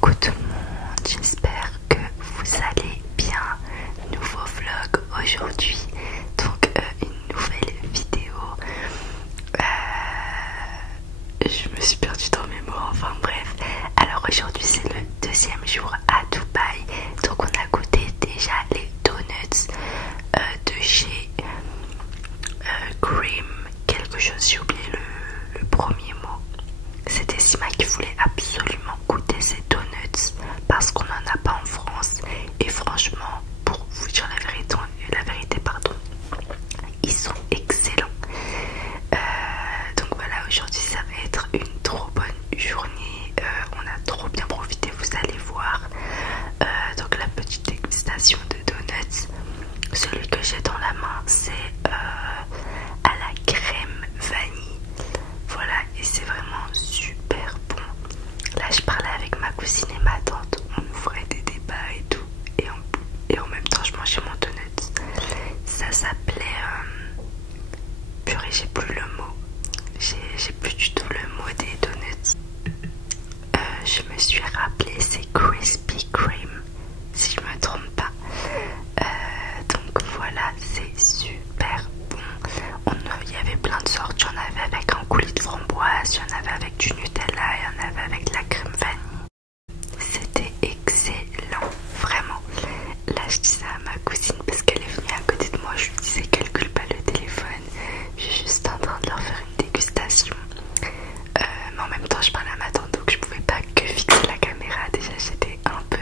Coucou tout le monde, j'espère que vous allez bien. Nouveau vlog aujourd'hui, donc une nouvelle vidéo. Je me suis perdue dans mes mots, enfin bref. Alors aujourd'hui c'est le deuxième jour à Dubaï, donc on a goûté déjà les donuts de chez Cream quelque chose, j'ai oublié le premier mot. C'était Sima qui voulait absolument goûter ces donuts parce qu'on n'en a pas en France, et franchement, pour vous dire la vérité, pardon, ils sont excellents. Donc voilà, aujourd'hui ça va être une trop bonne journée. On a trop bien profité, vous allez voir. Donc la petite dégustation de donuts, celui que j'ai dans la main c'est à la crème vanille. Voilà, et c'est vraiment super bon. Là je parlais avec ma cousine et ma tante, on ouvrait des débats et tout, et en même temps je mangeais mon donut. Ça s'appelait purée, j'ai plus le mot, j'ai plus du tout le mot des donuts. Je me suis rappelé, c'est Krispy Kreme si je me trompe pas. Donc voilà, c'est super bon. Il y avait plein de sortes, il y en avait avec un coulis de framboise, il y en avait avec du Nutella, il y en avait avec de la crème vanille. C'était excellent, vraiment. Là je dis ça à ma cousine parce qu'elle est venue à côté de moi, je lui disais calcule pas le téléphone, je suis juste en train de leur faire une dégustation. Mais en même temps je parlais à ma tante, donc je pouvais pas que fixer la caméra, déjà j'étais un peu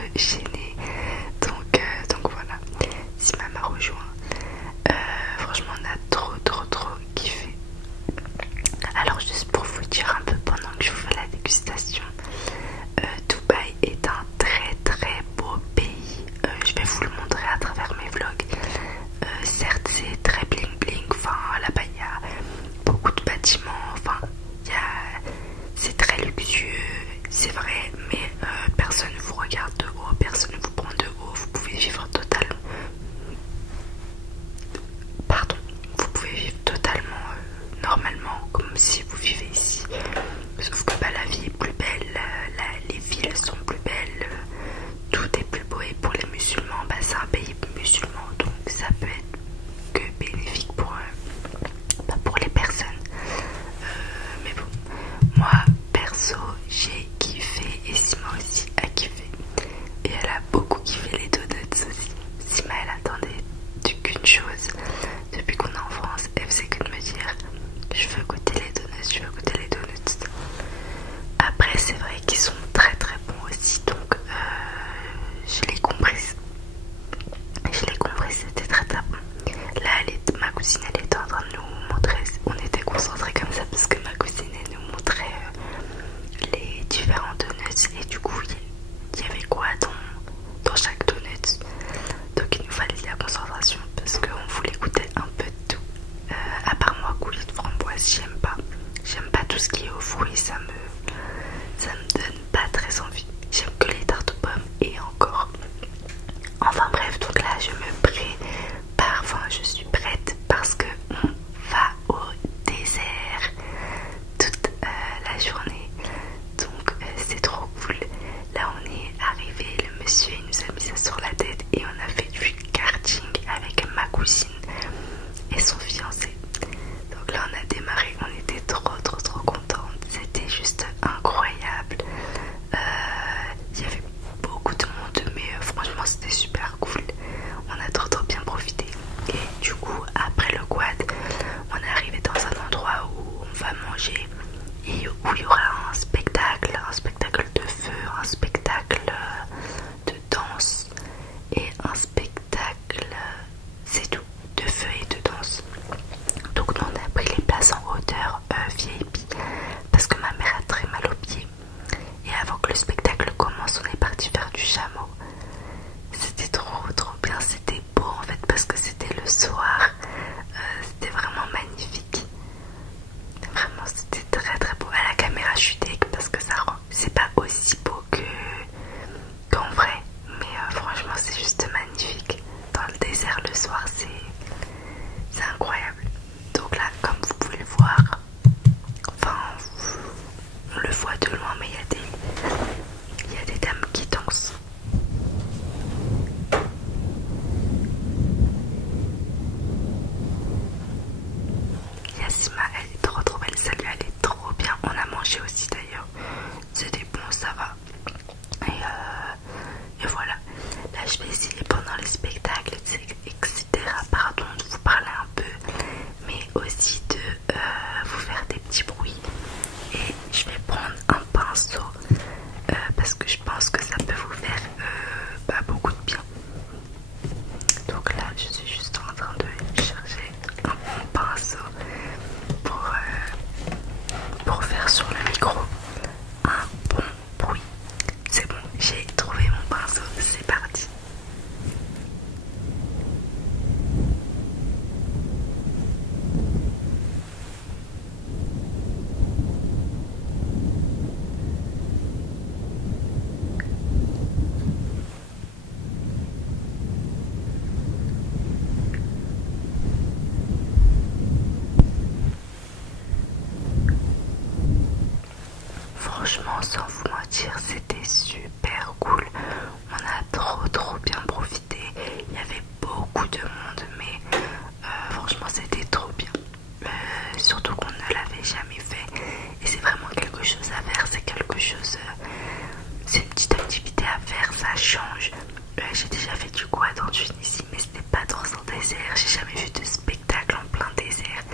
j'ai déjà fait du quad en Tunisie, mais c'était pas dans un désert. J'ai jamais vu de spectacle en plein désert.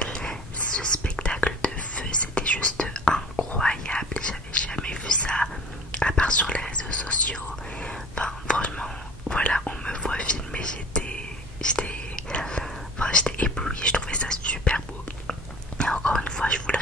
Ce spectacle de feu, c'était juste incroyable. J'avais jamais vu ça, à part sur les réseaux sociaux. Enfin, franchement, voilà, on me voit filmer, j'étais éblouie, je trouvais ça super beau. Et encore une fois, je vous le